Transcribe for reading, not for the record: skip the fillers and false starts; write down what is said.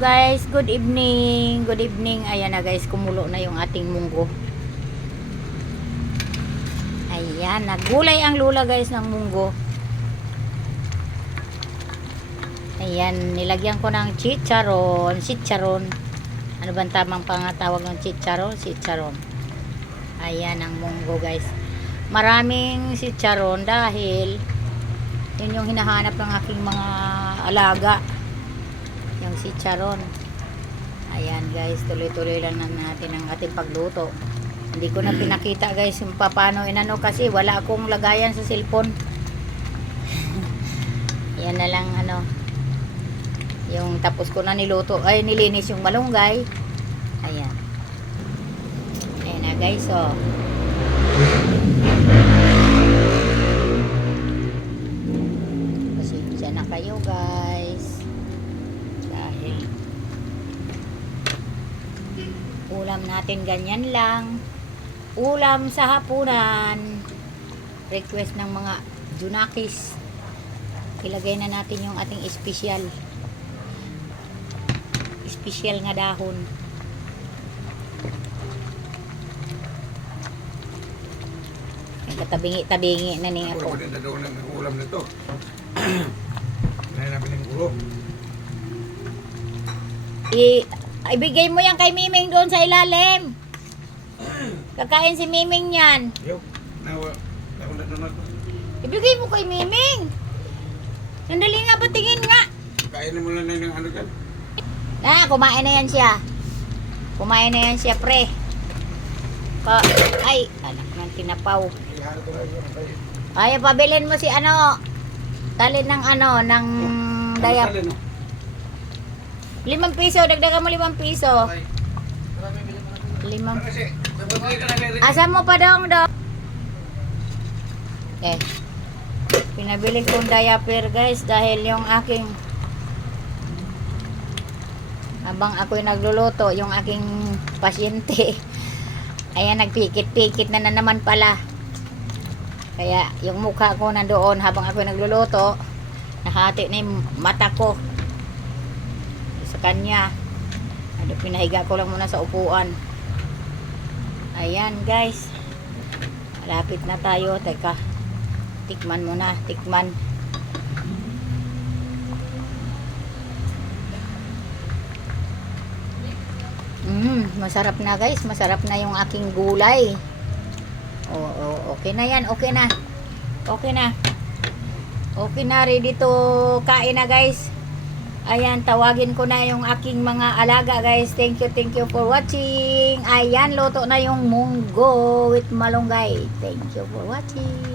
guys, good evening. Good evening. Ayan na guys, kumulo na yung ating munggo. Ayan, nagulay ang lula guys ng munggo. Ayan, nilagyan ko ng chicharon. Ano bang tamang pangatawag ng chicharon? Chicharon. Ayan ang munggo guys. Maraming chicharon dahil yun yung hinahanap ng aking mga alaga. Yung chicharon. Ayan guys, tuloy-tuloy lang natin ang ating pagluto. Hindi ko na pinakita guys yung paano inano kasi wala akong lagayan sa cellphone. Yan na lang ano. Yung tapos ko na niluto, ay nilinis yung malunggay. Ayan. Ayan na guys, oh. Pasensya na kayo guys. Dahil ulam natin ganyan lang. Ulam sa hapunan. Request ng mga junakis. Ilagay na natin yung ating espesyal nga dahon. Tabingi na niya ako. Pwede na daw ng ulam na to. Ngayon namin yung ulo. Ibigay mo yan kay Miming doon sa ilalim. Kakain si Miming yan. Yo, nauna na to. Ibigay mo kay Miming. Sandali nga, patingin nga. Kainin mo lang na ng ano kan. Kumain na yan siya. Kumain na yan siya, pre. Ay, anak ng tinapaw. Ay, pabilin mo si ano. Talin ng ano, ng dayap. 5 piso, dagdagan mo 5 piso. 5. Asa mo pa dong. Pinabili kong diaper guys dahil yung aking habang ako'y nagluluto, yung aking pasyente ayan, nagpikit-pikit na naman pala. Kaya yung mukha ko nandoon habang ako'y nagluluto, nahati na yung mata ko sa kanya. Pinahiga ko lang muna sa upuan. Ayan guys, malapit na tayo. Teka, tikman muna, tikman. Masarap na guys, masarap na yung aking gulay. Okay na yan, okay na. Okay na. Okay na, ready to kain na guys. Ayan, tawagin ko na yung aking mga alaga guys. Thank you for watching. Ayan, luto na yung munggo with malunggay. Thank you for watching.